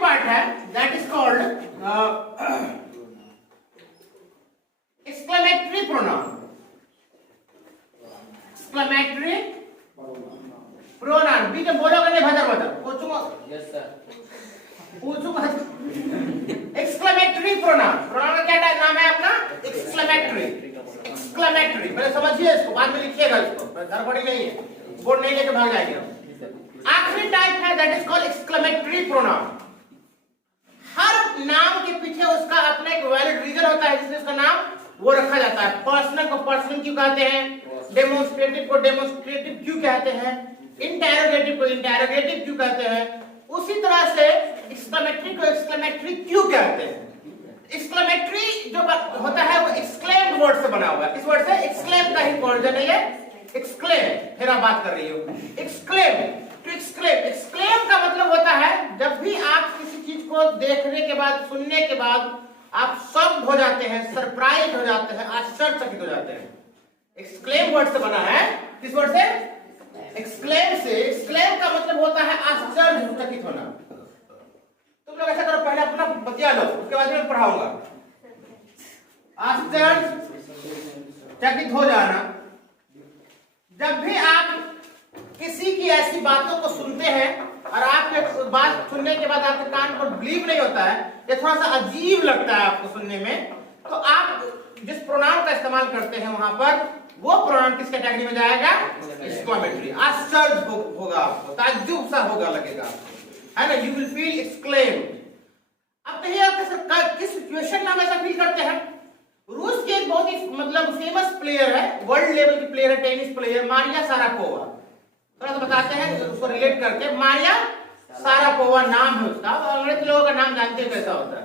Part है that is called exclamatory pronoun. Exclamatory pronoun बीच में बोलोगे नहीं भदर भदर पूछूंगा। यस सर पूछूंगा। एक्सक्लेमेटरी प्रोनाउन, प्रोनाउन का क्या नाम है अपना? एक्सक्लेमेटरी। एक्सक्लेमेटरी पहले समझिए इसको, बाद में लिखिएगा इसको, गड़बड़ी नहीं है, बोर्ड नहीं लेके भाग जाएंगे। आखिरी टाइप है that is called exclamatory pronoun. हर नाम के पीछे उसका अपना एक वैलिड रीजन होता है जिससे उसका नाम वो रखा जाता है। पर्सनल को पर्सनल क्यों कहते हैं, डेमोन्स्ट्रेटिव को डेमोन्स्ट्रेटिव क्यों कहते हैं, इंटेरोगेटिव को इंटेरोगेटिव क्यों कहते हैं, उसी तरह से एक्सक्लेमेटरी को एक्सक्लेमेटरी क्यों कहते हैं। एक्सक्लेमेटरी जो होता है वो एक्सक्लेम्ड वर्ड से बना हुआ है। इस वर्ड से एक्सक्लेम का ही वर्जन है ये, एक्सक्लेम। फिर आप बात कर रही हो एक्सक्लेम टू एक्सक्लेम। एक्सक्लेम का मतलब होता है जब भी आप किसी चीज को देखने के बाद, सुनने के बाद आप शॉक्ड हो जाते हैं, सरप्राइज हो जाते हैं, आश्चर्यचकित हो जाते हैं। एक्सक्लेम वर्ड से बना है। किस वर्ड से? एक्सक्लेम से। एक्सक्लेम का मतलब होता है आश्चर्यचकित होना। तुम लोग ऐसा करो, पहले अपना बतिया लो, उसके बाद मैं पढ़ाऊंगा। आश्चर्यचकित हो जाना, जब भी आप किसी की ऐसी बातों को सुनते हैं और आपके बात सुनने के बाद आपके कान पर बिलीव नहीं होता है, ये थोड़ा सा अजीब लगता है आपको सुनने में, तो आप जिस प्रोनाउन का इस्तेमाल करते हैं वहां पर, वो प्रोनाउन किस कैटेगरी में जाएगा? एक्सक्लेमेटरी। आश्चर्य होगा आपको, ताज्जुब सा होगा लगेगा आपको, है ना, यू विल फील एक्सक्लेम। अब कहिए आप किस सिचुएशन में हम ऐसा फील करते हैं? रूस के एक बहुत ही मतलब फेमस प्लेयर है, वर्ल्ड लेवल की प्लेयर है, टेनिस प्लेयर मारिया सारापोवा। थोड़ा सा बताते हैं उसको रिलेट करके। मारिया सारापोवा नाम है उसका। अंग्रेज लोगों का नाम जानते हैं कैसा होता है?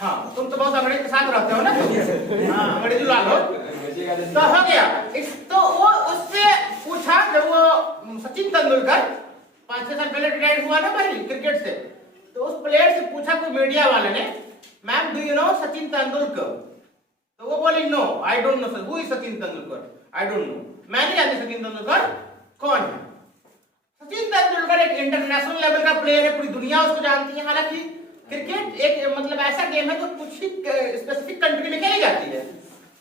हाँ, तुम तो बहुत अंग्रेज के साथ रहते हो ना। हाँ, अंग्रेजी लाल हो तो हो गया। तो वो उससे पूछा, जब वो सचिन तेंदुलकर 5-6 साल पहले रिटायर्ड हुआ ना भाई क्रिकेट से, तो उस प्लेयर से पूछा कोई मीडिया वाले ने, ma'am do you know Sachin Tendulkar? तो वो बोली no I don't know sir, who is Sachin Tendulkar, I don't know, मैं नहीं जानती सचिन तेंदुलकर कौन है। सचिन तेंदुलकर एक इंटरनेशनल लेवल का प्लेयर है, पूरी दुनिया उसको जानती है। हालांकि क्रिकेट एक मतलब ऐसा गेम है जो कुछ ही स्पेसिफिक कंट्री में खेली जाती है,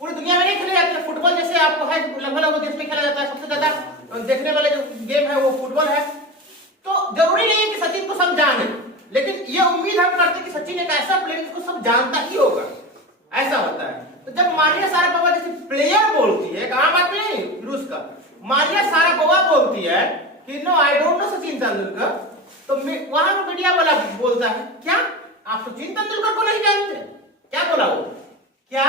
पूरी दुनिया में नहीं खेली जाती है। फुटबॉल जैसे आपको है, लगभग देश में खेला जाता है, सबसे ज्यादा देखने वाले जो गेम है वो फुटबॉल है। तो जरूरी नहीं है कि सचिन को सब जाने, लेकिन ये उम्मीद हम करते हैं कि सचिन एक ऐसा प्लेयर जिसको सब जानता ही होगा, ऐसा होता है। तो जब मारिया सारापोवा जैसे प्लेयर बोलती है, एक आम आदमी नहीं रूस का, मारिया सारापोवा बोलती है कि no I don't know Sachin Tendulkar, तो वहां पर मीडिया वाला बोलता है क्या आप सचिन तेंदुलकर को नहीं जानते? क्या बोला वो? क्या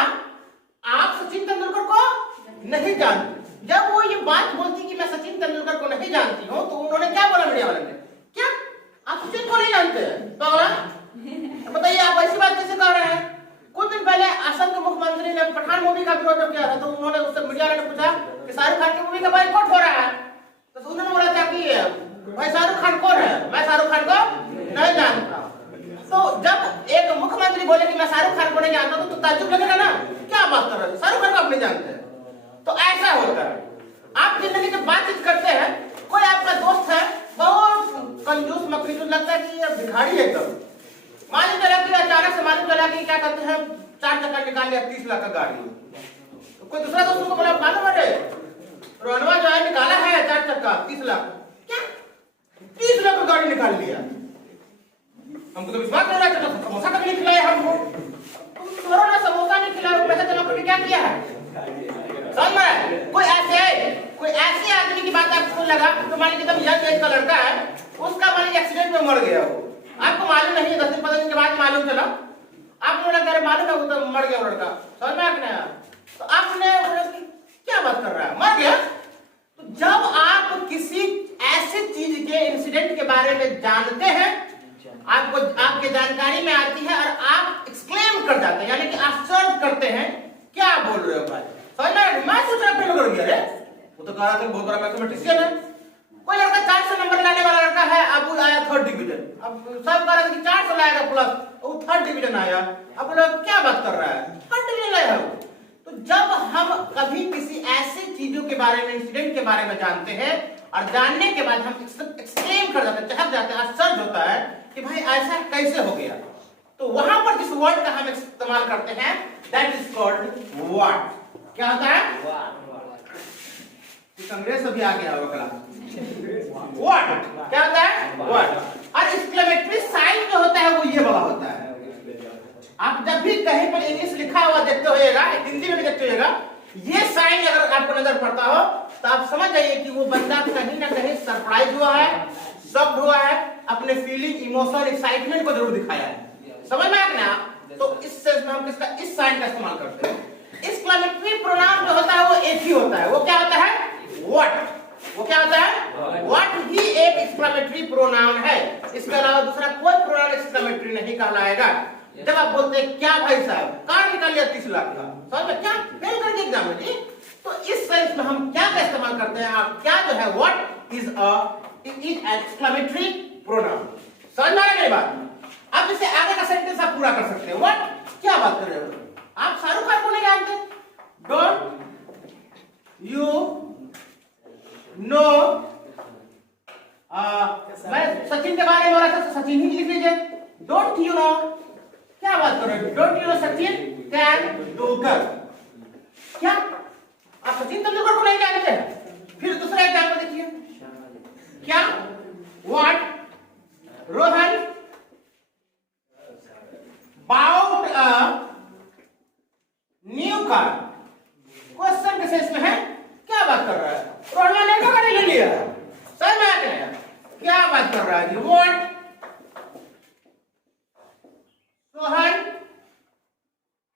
आप सचिन तेंदुलकर को नहीं जानते? जब वो ये बात बोलती कि मैं सचिन तेंदुलकर को नहीं जानती हूँ, तो उन्होंने क्या बोला मीडिया वाले ने? क्या आप सचिन को नहीं जानते? तो बताइए आप ऐसी बात कैसे कर रहे हैं? कुछ दिन पहले असम के मुख्यमंत्री ने पठान मूवी का विरोध किया था, तो उन्होंने उससे मीडिया वाले ने पूछा कि शाहरुख खान की मूवी का बाइकआउट हो रहा है, तो उन्होंने बोला था कि भाई शाहरुख खान कौन है, मैं शाहरुख खान को नहीं जानता। तो जब एक मुख्यमंत्री बोले कि मैं शाहरुख खान को नहीं जानता, तो ताज्जुब लगेगा ना, क्या बात कर रहे हैं, शाहरुख खान को आप नहीं जानते? तो ऐसा होता है। आप जिंदगी में बातचीत करते हैं, कोई आपका दोस्त है बहुत कंजूस मकरीजूस, लगता है कि ये भिखारी है एकदम, मालूम चला कि अचानक से मालूम चला कि क्या कहते हैं 4 चक्का निकाल लिया 30 लाख का गाड़ी। तो कोई दूसरा दोस्त को बोला मालूम है रोहनवा जो है निकाला है 4 चक्का 30 लाख। क्या 30 लाख का गाड़ी निकाल लिया? हमको तो विश्वास नहीं रहा। चलो समोसा कभी नहीं खिलाया हमको, तुम ना समोसा नहीं खिलाया, पैसा चलो कभी क्या किया है? समझ में? कोई ऐसे आदमी की बात आपको लगा, तो मान लीजिए एकदम यंग एज का लड़का है, उसका मान लीजिए एक्सीडेंट में मर गया वो, आपको मालूम नहीं है, 10 दिन 15 दिन के बाद मालूम चला, आपको लगा अरे मालूम है वो तो मर गया वो लड़का, समझ में आ गया? तो आपने क्या बात कर रहा है, मर गया? तो जब आप किसी ऐसे चीज के इंसिडेंट के बारे में जानते हैं, आपको आपके जानकारी में आती है और आप एक्सक्लेम कर जाते हैं, यानी कि आश्चर्य करते हैं, क्या बोल रहे हो भाई, समझ में? मैं सोच रहा फेल कर गया रे, वो तो कह रहा था बहुत बड़ा मैथमेटिशियन है। कोई लड़का 400 नंबर लाने वाला लड़का है, अब वो आया 3rd डिवीजन, अब सब कह रहे थे कि 400 लाएगा प्लस, वो 3rd डिवीजन आया, अब लोग क्या बात कर रहा है, 3rd डिवीजन लाया वो। तो जब हम कभी किसी ऐसे चीजों के बारे में, इंसिडेंट के बारे में जानते हैं और जानने के बाद हम एक्सक्लेम कर जाते हैं, चहक जाते हैं, आश्चर्य होता है कि भाई ऐसा कैसे हो गया। तो वहां पर जिस वर्ड का हम इस्तेमाल करते हैं दैट इज कॉल्ड व्हाट। क्या होता है? अंग्रेज सभी आ गया होगा क्लास। व्हाट क्या होता है? व्हाट। और एक्सक्लेमेटरी साइन जो होता है वो ये वाला होता है। आप जब भी कहीं पर इंग्लिश लिखा हुआ देखते होइएगा, हिंदी में भी देखते होइएगा, ये साइन अगर आपको नजर पड़ता हो तो आप समझ जाइए कि वो बंदा कहीं ना कहीं सरप्राइज हुआ है, शॉक्ड हुआ है, अपने फीलिंग, इमोशन, एक्साइटमेंट को जरूर दिखाया है। समझ में आ गया ना? तो इस सेंस में हम किसका इस साइन का इस्तेमाल करते हैं। एक्सक्लेमेटरी प्रोनाउन जो होता है वो एक ही होता है, वो क्या होता है? व्हाट। वो क्या होता है? व्हाट ही एक एक्सक्लेमेटरी प्रोनाउन है। इसके अलावा दूसरा कोई प्रोनाउन एक्सक्लेमेटरी नहीं कहलाएगा। जब आप बोलते हैं क्या भाई साहब कार निकाल लिया 30 लाख का, समझ में? क्या फेल करके एग्जाम में जी। तो इस सेंस में हम क्या का इस्तेमाल करते हैं? आप क्या जो है what is an exclamatory pronoun. समझ में आ गई बात? अब इसे आगे का सेंटेंस आप पूरा कर सकते हैं। व्हाट क्या बात कर रहे हो आप? शाहरुख खान को नहीं जानते? Don't you know. मैं सचिन के बारे में बोला था, सचिन ही लिख लीजिए। डोंट यू नो, क्या बात कर रहे हो? Don't you know Sachin Tendulkar. क्या आप सचिन तेंदुलकर को नहीं जानते? फिर दूसरा एग्जाम्पल देखिए। क्या? What Rohan bout a new car. Question के सेंस में है, क्या बात कर रहा है? रोहन ने नया गाड़ी ले लिया, समझ में आ गया? क्या बात कर रहा है जी? What Sohan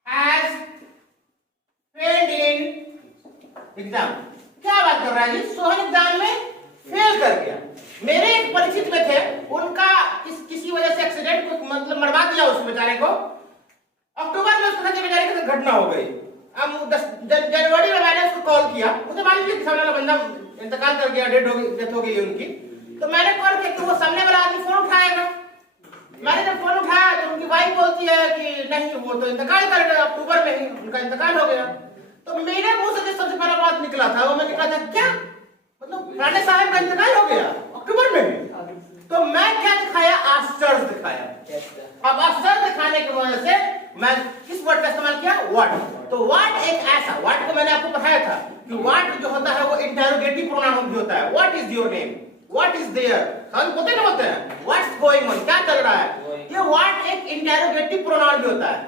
has failed in exam. क्या बात कर रहा है जी? सोहन एग्जाम में फेल कर गया। मेरे एक परिचित में थे, उनका किसी वजह से एक्सीडेंट को मतलब मरवा दिया उस बेचारे को। अक्टूबर में उसके साथ बेचारे के साथ घटना हो गई। अब जनवरी में मैंने उसको कॉल किया, मुझे मालूम नहीं कि सामने वाला बंदा इंतकाल कर गया, डेथ हो गई उनकी। तो मैंने कॉल किया कि वो सामने वाला आदमी फोन उठाएगा। मैंने जब फोन उठाया तो उनकी वाइफ बोलती है कि नहीं वो तो इंतकाल कर गया, अक्टूबर में ही उनका इंतकाल हो गया। तो मेरे मुंह से सबसे पहला बात निकला था वो मैं निकला था, क्या मतलब राणे साहब का इंतकाल हो गया अक्टूबर में भी? तो मैं क्या दिखाया? आश्चर्य दिखाया। अब आश्चर्य दिखाने की वजह से मैं किस वर्ड का इस्तेमाल किया? व्हाट। तो व्हाट एक ऐसा व्हाट को मैंने आपको बताया था कि व्हाट जो होता है वो इंटरोगेटिव प्रोनाउन भी होता है। What is your name, what is there, हम बोलते ना बोलते हैं व्हाट्स गोइंग ऑन, क्या चल रहा है। ये व्हाट एक इंटरोगेटिव प्रोनाउन भी होता है।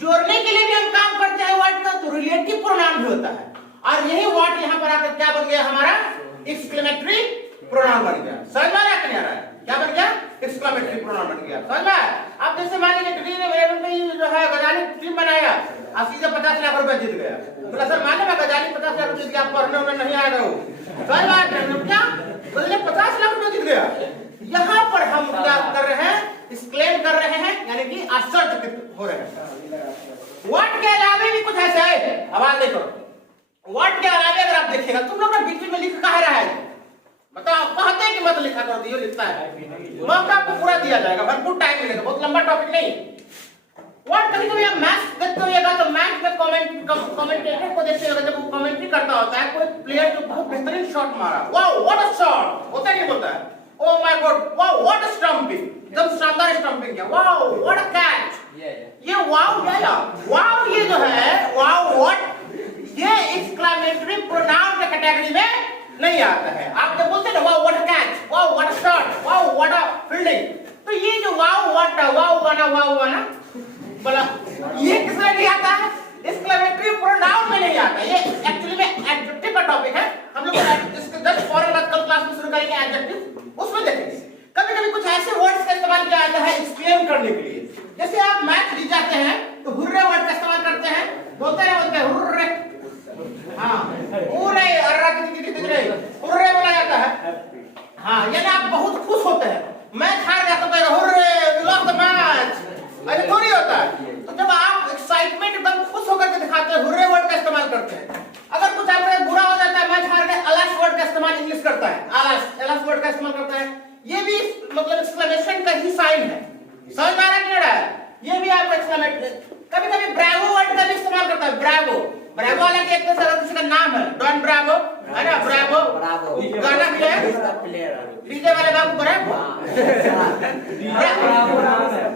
जोड़ने के लिए भी हम काम करते हैं व्हाट का, तो रिलेटिव प्रोनाउन भी होता है। और यही व्हाट यहाँ पर आकर क्या बन गया? हमारा एक्सक्लेमेटरी प्रोनाउन बन गया। समझ में आ रहा है? क्या बन गया? एक्सक्लेमेटरी प्रोनाउन बन गया। समझ में? अब जैसे मान लीजिए किसी ने मेरे में जो है गजाली टीम बनाया, आप सीधे 50 लाख रुपए जीत गया। बोला सर माने मैं गजाली 50 लाख रुपए जीत गया, आप पढ़ने में नहीं आ रहे हो। समझ में? क्या बोले 50 लाख रुपए जीत गया। यहाँ पर हम क्या कर रहे हैं? एक्सक्लेम कर रहे हैं, यानी कि आश्चर्यचकित हो रहे हैं। व्हाट के अलावे भी कुछ ऐसा है, आवाज देखो। व्हाट के अलावे अगर आप देखिएगा, तुम लोग बीच में लिख कहा रहा है बताओ, कहते हैं कि मत लिखा कर दियो, लिखता है। मौका आपको पूरा दिया जाएगा, भरपूर टाइम मिलेगा, बहुत लंबा टॉपिक नहीं। व्हाट कभी कभी आप मैच देखते होइएगा तो मैच में कमेंटेटर को देखते होगा, जब वो कमेंट्री करता होता है कोई प्लेयर जो बहुत बेहतरीन शॉट मारा, वाओ व्हाट अ शॉट, होता है नहीं बोलता है? Oh my God wow what a stumping, एकदम शानदार स्टंपिंग किया, वाओ व्हाट अ कैच। ये वाओ क्या वाओ, ये जो है वाओ व्हाट, ये एक्सक्लेमेटरी प्रोनाउन के कैटेगरी में नहीं आता है। आप जब बोलते हैं ना wow what a catch, wow what a shot, wow what a fielding, तो ये जो वाओ व्हाट वाओ वाना बोला, ये किसमें नहीं आता है? एक्सक्लेमेटरी प्रोनाउन में नहीं आता। ये एक्चुअली में एडजेक्टिव का टॉपिक है। हम लोग इसके 10 फौरन बाद कल क्लास में शुरू करेंगे एडजेक्टिव, उसमें देखेंगे। कभी-कभी कुछ ऐसे वर्ड्स का इस्तेमाल किया जाता है एक्सप्लेन करने के लिए। जैसे आप मैच जीत जाते हैं तो हुर्रे वर्ड का इस्तेमाल करते हैं, बोलते हैं हुर्रे, हाँ हुर्रे हुर्रे बोला जाता है। हाँ यानी आप बहुत खुश होते हैं, मैच हार गया तो hurray we lost the match, ऐसे थोड़ी होता है। तो जब आप एक्साइटमेंट एकदम खुश होकर के दिखाते हैं, हुर्रे वर्ड का इस्तेमाल करते हैं। अगर कुछ आपका बुरा हो जाता है, मैच हार गए, अलस वर्ड का इस्तेमाल इंग्लिश करता है, अलस वर्ड का इस्तेमाल करता है। ये भी मतलब एक्सक्लेमेशन का ही साइन है। समझ में आ रहा है? ये भी आपको एक्सक्लेमेशन, कभी-कभी ब्रावो वर्ड का भी इस्तेमाल करता है, ब्रावो ब्रावो वाला के एक तरह किसी का नाम है, डॉन ब्रावो है ना, ब्रावो गाना भी है, डीजे वाले बाबू ब्रावो,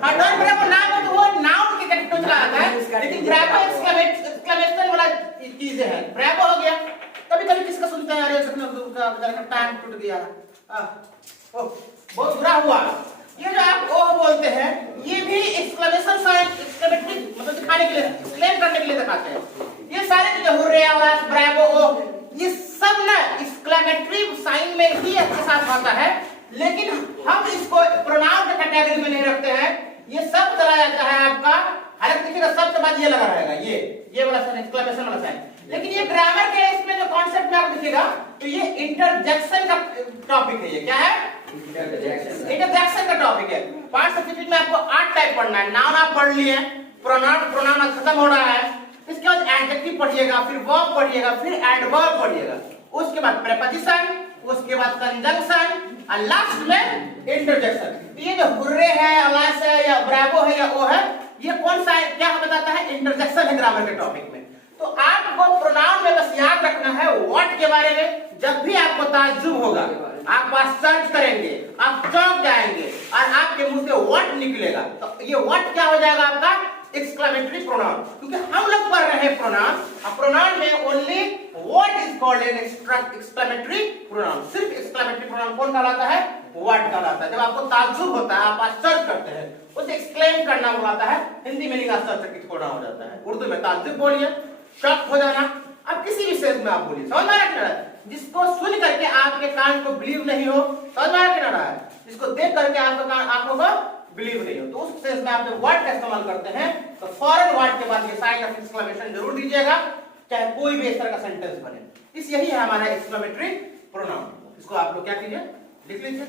हाँ डॉन ब्रावो नाम है, तो वो नाउन के कैटेगरी चला आता है, लेकिन ब्रावो एक्सक्लेमेशन वाला चीज है, ब्रावो हो गया। कभी कभी किसका सुनते हैं, अरे उसका टांग टूट गया, बहुत बुरा हुआ। ये जो आप ओह बोलते हैं, ये भी एक्सक्लेमेशन साइन, एक्सक्लेमेटरी मतलब दिखाने के लिए, एक्सप्लेन करने के लिए दिखाते हैं। ये सारे चीजें हुर्रे, आवाज, ब्रावो, ओह, ये सब ना एक्सक्लेमेटरी साइन में ही एक साथ आता है, लेकिन हम इसको प्रोनाउन के कैटेगरी में नहीं रखते हैं। ये सब चला जाता है आपका, हालांकि देखिएगा सबसे बाद ये लगा रहेगा, ये वाला साइन, एक्सक्लेमेशन वाला साइन। लेकिन ये ग्रामर के इसमें जो कॉन्सेप्ट में आप देखिएगा, तो ये इंटरजेक्शन का टॉपिक है। ये क्या है? इंटरजेक्शन का टॉपिक है। पार्ट सब्जेक्ट में आपको 8 टाइप पढ़ना है। नाउन आप पढ़ लिए, प्रोनाउन खत्म हो रहा है, इसके बाद एडजेक्टिव पढ़िएगा, फिर वर्ब पढ़िएगा, फिर एडवर्ब पढ़िएगा, उसके बाद प्रीपोजिशन, उसके बाद कंजंक्शन और लास्ट में इंटरजेक्शन। ये जो हुर्रे है, अलास है या ब्रावो है या ओ है, ये कौन सा है, क्या बताता है? इंटरजेक्शन है ग्रामर के टॉपिक में। तो आपको प्रोनाउन में बस याद रखना है व्हाट के बारे में। जब भी आपको ताज्जुब होगा, आप सर्च करेंगे, आप चौंक जाएंगे और आपके मुंह से व्हाट निकलेगा, तो ये व्हाट क्या हो जाएगा? आपका एक्सक्लेमेटरी प्रोनाउन। क्योंकि हम लोग पढ़ रहे हैं प्रोनाउन, और प्रोनाउन में only what is called an exclamatory pronoun. सिर्फ एक्सक्लेमेटरी प्रोनाउन कौन कहलाता है? व्हाट कहलाता है। जब आपको ताज्जुब होता है, आप आश्चर्य करते हैं, उसे एक्सक्लेम करना बुलाता है। हिंदी में नहीं आश्चर्यचकित होना हो जाता है, उर्दू में ताज्जुब बोलिए, शॉक हो जाना। अब किसी भी सेंस में आप बोलिए, समझ में आ रहा है? जिसको सुन करके आपके कान को बिलीव नहीं हो, समझ में आ रहा है? जिसको देख करके आपका कान आंखों को बिलीव नहीं हो, तो उस सेंस में आप जब वर्ड का इस्तेमाल करते हैं, तो फॉरन वर्ड के बाद ये साइन ऑफ एक्सक्लेमेशन जरूर दीजिएगा, चाहे कोई भी इस तरह का सेंटेंस बने। यही है हमारा एक्सक्लेमेटरी प्रोनाउन। इसको आप लोग क्या कीजिए, लिख लीजिए।